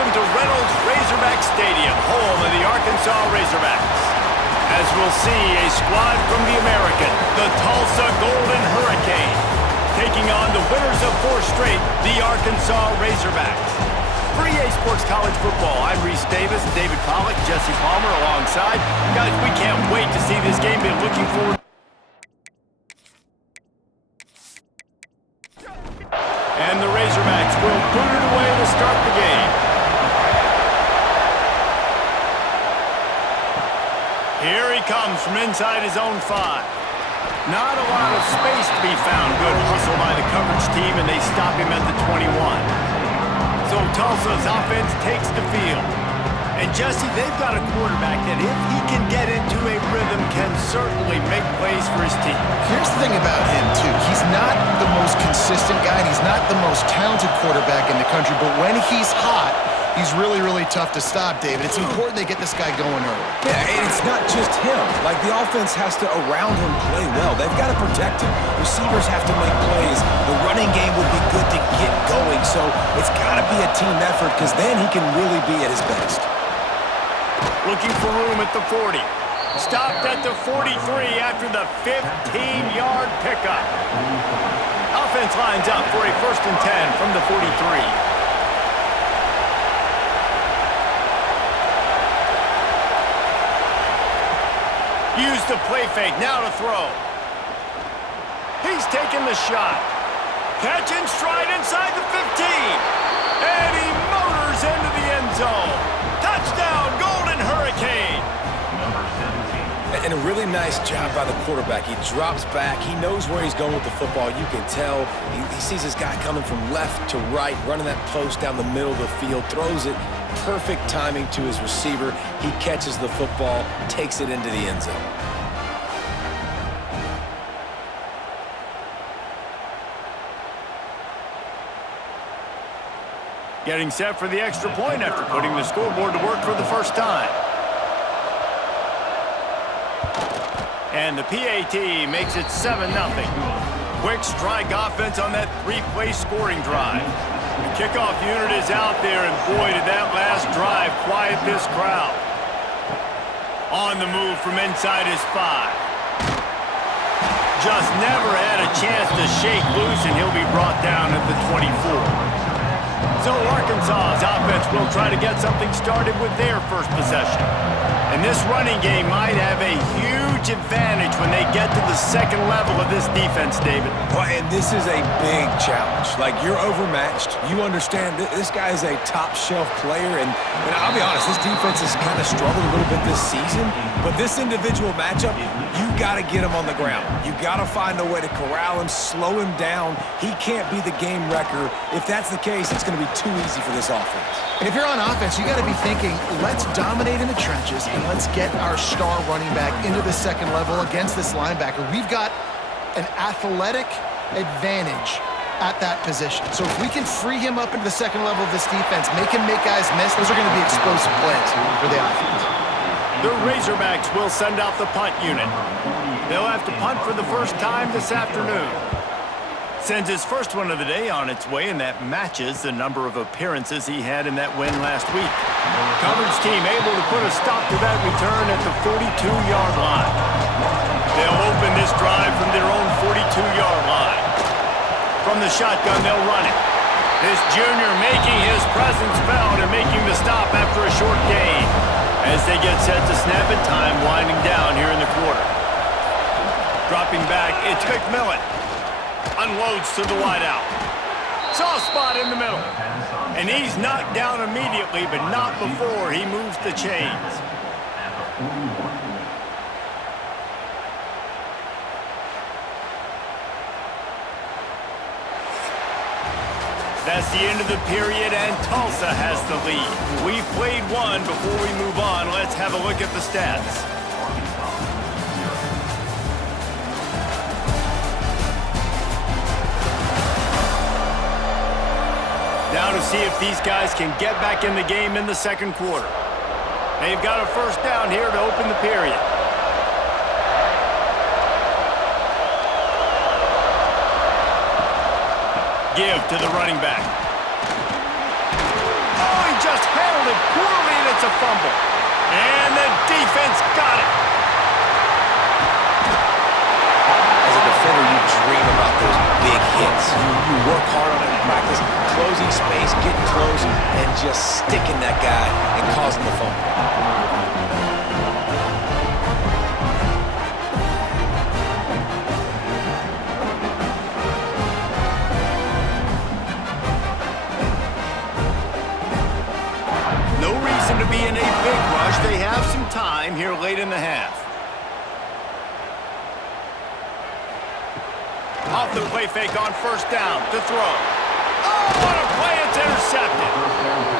welcome to Reynolds Razorback Stadium, home of the Arkansas Razorbacks. As we'll see, a squad from the American, the Tulsa Golden Hurricane, taking on the winners of 4 straight, the Arkansas Razorbacks. For EA Sports College Football, I'm Reese Davis, David Pollack, Jesse Palmer alongside. Guys, we can't wait to see this game. Been looking forward. And the Razorbacks will boot it away to start the game. Here he comes from inside his own 5. Not a lot of space to be found. Good hustle by the coverage team, and they stop him at the 21. So Tulsa's offense takes the field. And Jesse, they've got a quarterback that if he can get into a rhythm can certainly make plays for his team. Here's the thing about him, too. He's not the most consistent guy, and he's not the most talented quarterback in the country, but when he's hot, he's really, really tough to stop, David. It's important they get this guy going early. Yeah, and it's not just him. Like, the offense has to, around him, play well. They've got to protect him. Receivers have to make plays. The running game would be good to get going, so it's got to be a team effort because then he can really be at his best. Looking for room at the 40. Stopped at the 43 after the 15-yard pickup. Offense lines up for a 1st and 10 from the 43. Use the play fake, now to throw. He's taking the shot. Catch and stride inside the 15. And he motors into the end zone. Touchdown, Golden Hurricane. And a really nice job by the quarterback. He drops back. He knows where he's going with the football. You can tell. He sees this guy coming from left to right, running that post down the middle of the field, throws it. Perfect timing to his receiver. He catches the football, takes it into the end zone. Getting set for the extra point after putting the scoreboard to work for the first time. And the PAT makes it 7-0. Quick strike offense on that 3-play scoring drive. The kickoff unit is out there, and boy, did that last drive quiet this crowd. On the move from inside his 5. Just never had a chance to shake loose, and he'll be brought down at the 24. So Arkansas's offense will try to get something started with their first possession. And this running game might have a huge advantage when they get to the second level of this defense, David. Well, and this is a big challenge. Like, you're overmatched. You understand this guy is a top-shelf player, and I'll be honest, this defense has kind of struggled a little bit this season, but this individual matchup, you got to get him on the ground. You got to find a way to corral him, slow him down. He can't be the game wrecker. If that's the case, it's going to be too easy for this offense. And if you're on offense, you got to be thinking, let's dominate in the trenches and let's get our star running back into the second level against this linebacker. We've got an athletic advantage at that position. So if we can free him up into the second level of this defense, make him make guys miss, those are going to be explosive plays for the offense. The Razorbacks will send out the punt unit. They'll have to punt for the first time this afternoon. Sends his first one of the day on its way, and that matches the number of appearances he had in that win last week. Coverage team able to put a stop to that return at the 42-yard line. They'll open this drive from their own 42-yard line. From the shotgun, they'll run it. This junior making his presence felt and making the stop after a short gain. As they get set to snap it, time winding down here in the quarter. Dropping back, it's McMillan. Unloads to the wideout. Soft spot in the middle. And he's knocked down immediately, but not before he moves the chains. That's the end of the period, and Tulsa has the lead. We've played one. Before we move on, let's have a look at the stats. Now to see if these guys can get back in the game in the second quarter. They've got a first down here to open the period. Give to the running back. Oh, he just poorly, and it's a fumble. And the defense got it. As a defender, you dream about those big hits. You work hard on it in practice, closing space, getting close, and just sticking that guy and causing the fumble. No reason to be in a big rush. They have some time here late in the half. Off the play fake on first down to throw. Oh, what a play. It's intercepted.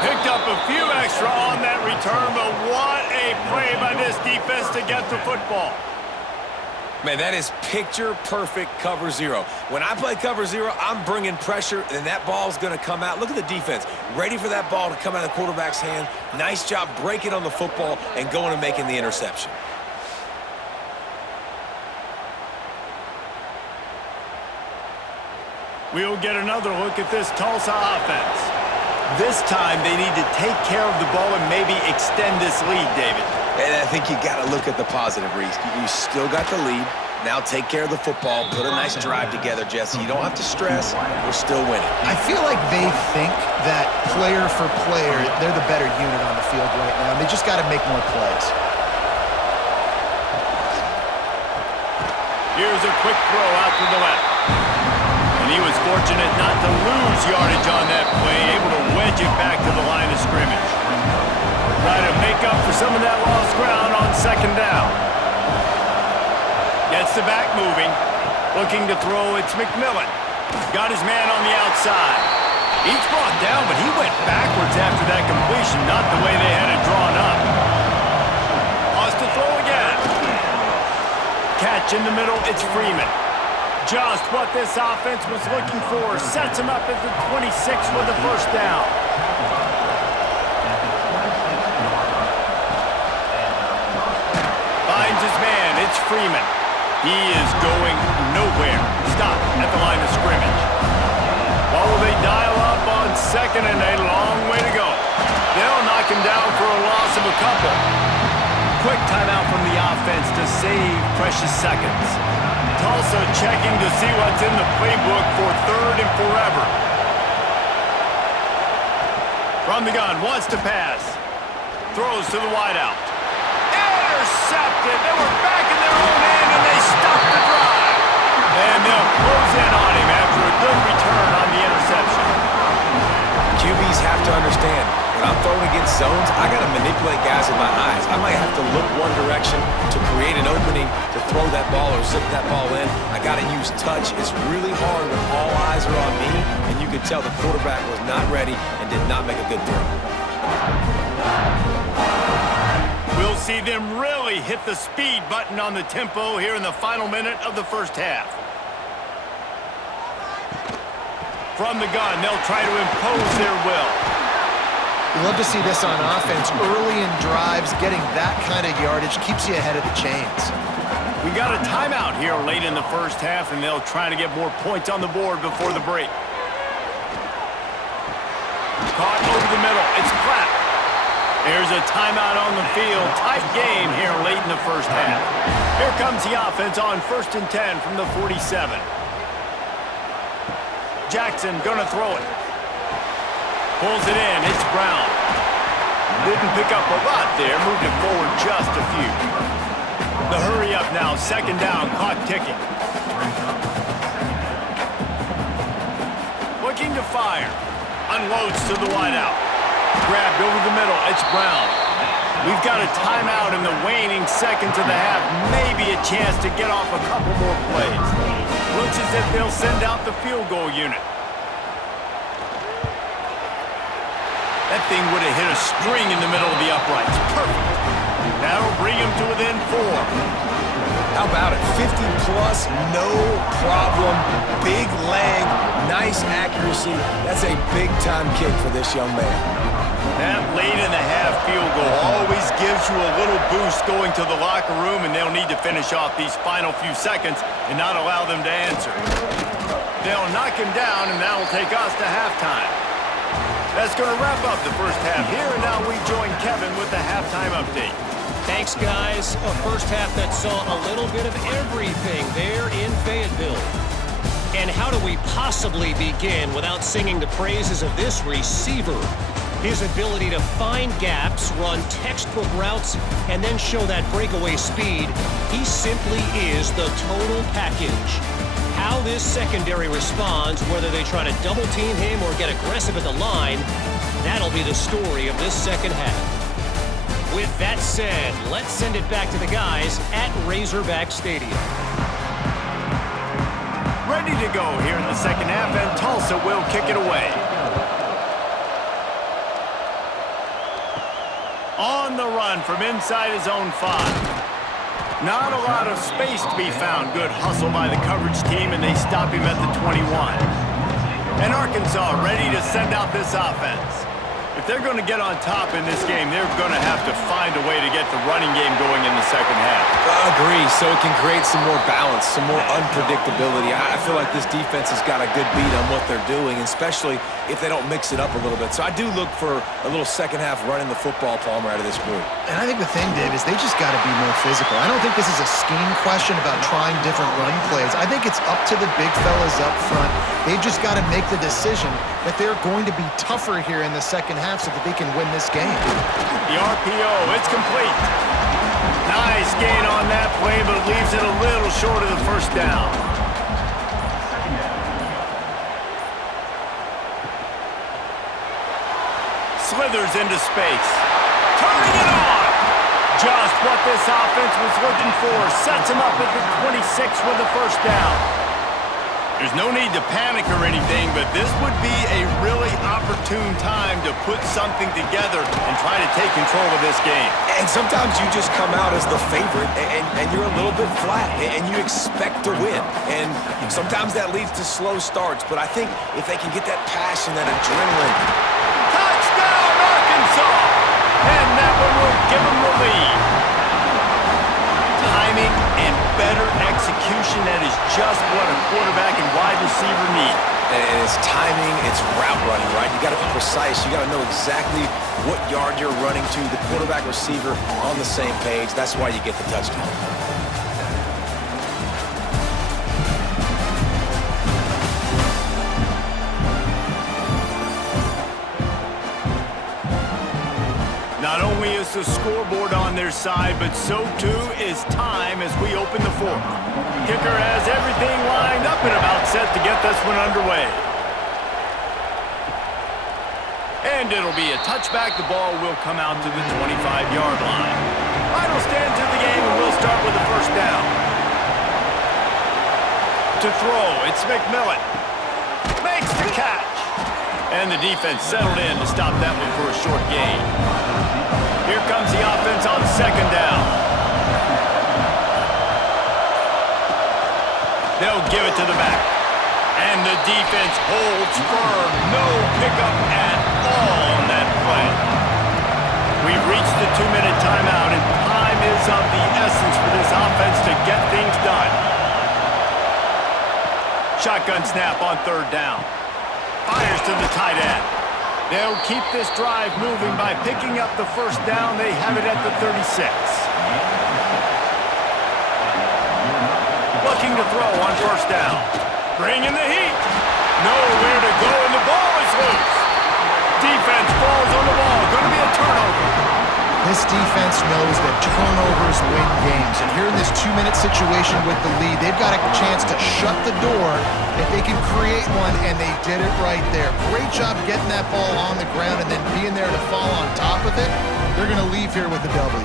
Picked up a few extra on that return, but what a play by this defense to get the football. Man, that is picture-perfect cover zero. When I play cover zero, I'm bringing pressure, and that ball's going to come out. Look at the defense. Ready for that ball to come out of the quarterback's hand. Nice job breaking on the football and going and making the interception. We'll get another look at this Tulsa offense. This time they need to take care of the ball and maybe extend this lead, David. And I think you got to look at the positive, Reese. You still got the lead. Now take care of the football. Put a nice drive together, Jesse. You don't have to stress. We're still winning. I feel like they think that player for player, they're the better unit on the field right now. They just got to make more plays. Here's a quick throw out to the left. And he was fortunate not to lose yardage on that play, able to wedge it back to the line of scrimmage. Try to make up for some of that lost ground on second down. Gets the back moving. Looking to throw, it's McMillan. Got his man on the outside. Each brought down, but he went backwards after that completion, not the way they had it drawn up. Wants to throw again. Catch in the middle, it's Freeman. Just what this offense was looking for. Sets him up at the 26 with the first down. Finds his man. It's Freeman. He is going nowhere. Stop at the line of scrimmage. What will they dial up on second and a long way to go? They'll knock him down for a loss of a couple. Quick timeout from the offense to save precious seconds. Tulsa checking to see what's in the playbook for third and forever. From the gun, wants to pass. Throws to the wideout. Intercepted. They were back in their own end, and they stopped the drive. And they'll close in on him after a good return on the interception. QBs have to understand, when I'm throwing against zones, I got to manipulate guys with my eyes. I might have to look one direction to create an opening to throw that ball or zip that ball in. I got to use touch. It's really hard when all eyes are on me, and you could tell the quarterback was not ready and did not make a good throw. We'll see them really hit the speed button on the tempo here in the final minute of the first half. From the gun, they'll try to impose their will. You love to see this on offense. Early in drives, getting that kind of yardage keeps you ahead of the chains. We got a timeout here late in the first half, and they'll try to get more points on the board before the break. Caught over the middle. It's Platt. There's a timeout on the field. Tight game here late in the first half. Here comes the offense on 1st and 10 from the 47. Jackson gonna throw it. Pulls it in. It's Brown. Didn't pick up a lot there. Moved it forward just a few. The hurry up now. Second down. Clock ticking. Looking to fire. Unloads to the wideout. Grabbed over the middle. It's Brown. We've got a timeout in the waning seconds of the half. Maybe a chance to get off a couple more plays. Looks as if they'll send out the field goal unit. That thing would have hit a string in the middle of the uprights. Perfect. That'll bring him to within 4. How about it? 50-plus, no problem. Big leg, nice accuracy. That's a big-time kick for this young man. That late in the half field goal always gives you a little boost going to the locker room, and they'll need to finish off these final few seconds and not allow them to answer. They'll knock him down, and that'll take us to halftime. That's going to wrap up the first half here, and now we join Kevin with the halftime update. Thanks, guys. A first half that saw a little bit of everything there in Fayetteville. And how do we possibly begin without singing the praises of this receiver? His ability to find gaps, run textbook routes, and then show that breakaway speed. He simply is the total package. How this secondary responds, whether they try to double team him or get aggressive at the line, that'll be the story of this second half. With that said, let's send it back to the guys at Razorback Stadium. Ready to go here in the second half, and Tulsa will kick it away. On the run from inside his own 5. Not a lot of space to be found. Good hustle by the coverage team, and they stop him at the 21. And Arkansas ready to send out this offense. If they're going to get on top in this game, they're going to have to find a way to get the running game going in the second half. I agree, so it can create some more balance, some more unpredictability. I feel like this defense has got a good beat on what they're doing, especially if they don't mix it up a little bit. So I do look for a little second half running the football, Palmer, out of this group. And I think the thing, Dave, is they just got to be more physical. I don't think this is a scheme question about trying different run plays. I think it's up to the big fellas up front. They've just got to make the decision that they're going to be tougher here in the second half so that they can win this game. The RPO, it's complete. Nice gain on that play, but it leaves it a little short of the first down. Slithers into space. Turning it on! Just what this offense was looking for. Sets him up at the 26 with the first down. There's no need to panic or anything, but this would be a really opportune time to put something together and try to take control of this game. And sometimes you just come out as the favorite, and you're a little bit flat, and you expect to win. And sometimes that leads to slow starts, but I think if they can get that passion, that adrenaline. Touchdown, Arkansas! And that one will give them the lead. Timing and better execution, that is just what a quarterback and wide receiver need. And it's timing, it's route running, right? You got to be precise. You got to know exactly what yard you're running to. The quarterback receiver on the same page. That's why you get the touchdown. Not only is the scoreboard on their side, but so too is time as we open the fourth. Kicker has everything lined up and about set to get this one underway. And it'll be a touchback. The ball will come out to the 25-yard line. Final stand to the game, and we'll start with the first down. To throw, it's McMillan. Makes the catch. And the defense settled in to stop that one for a short gain. Here comes the offense on second down. They'll give it to the back. And the defense holds firm. No pickup at all on that play. We've reached the 2-minute timeout, and time is of the essence for this offense to get things done. Shotgun snap on third down. Fires to the tight end. They'll keep this drive moving by picking up the first down. They have it at the 36. Looking to throw on first down. Bringing the heat. Nowhere to go, and the ball is loose. Defense falls on the ball. Going to be a turnover. This defense knows that turnovers win games. And here in this 2-minute situation with the lead, they've got a chance to shut the door if they can create one, and they did it right there. Great job getting that ball on the ground and then being there to fall on top of it. They're going to leave here with a W.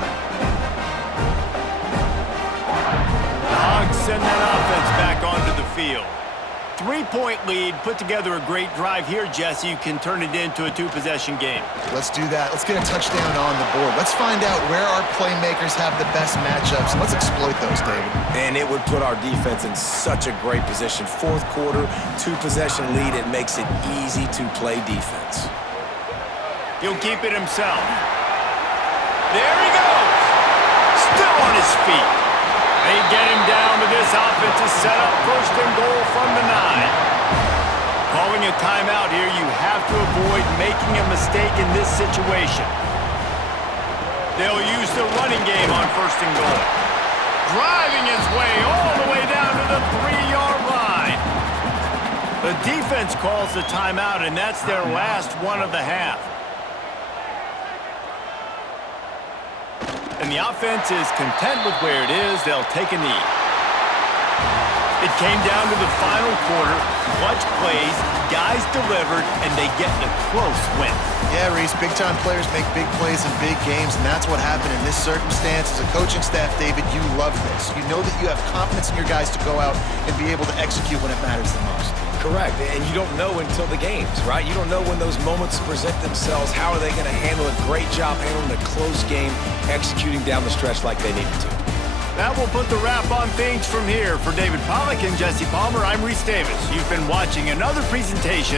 The Hogs send that offense back onto the field. 3-point lead, put together a great drive here, Jesse. You can turn it into a 2-possession game. Let's do that. Let's get a touchdown on the board. Let's find out where our playmakers have the best matchups, and let's exploit those, David. And it would put our defense in such a great position. Fourth quarter, 2-possession lead. It makes it easy to play defense. He'll keep it himself. There he goes. Still on his feet. They get him down to this offense is set up first and goal from the 9. Calling a timeout here. You have to avoid making a mistake in this situation. They'll use the running game on 1st and goal. Driving his way all the way down to the 3-yard line. The defense calls the timeout, and that's their last one of the half. And the offense is content with where it is. They'll take a knee. It came down to the final quarter. Clutch plays, guys delivered, and they get a close win. Yeah, Reese, big-time players make big plays in big games, and that's what happened in this circumstance. As a coaching staff, David, you love this. You know that you have confidence in your guys to go out and be able to execute when it matters the most. Correct, and you don't know until the games, right? You don't know when those moments present themselves. How are they going to handle it? Great job handling a close game, executing down the stretch like they needed to. That will put the wrap on things from here. For David Pollack and Jesse Palmer, I'm Reese Davis. You've been watching another presentation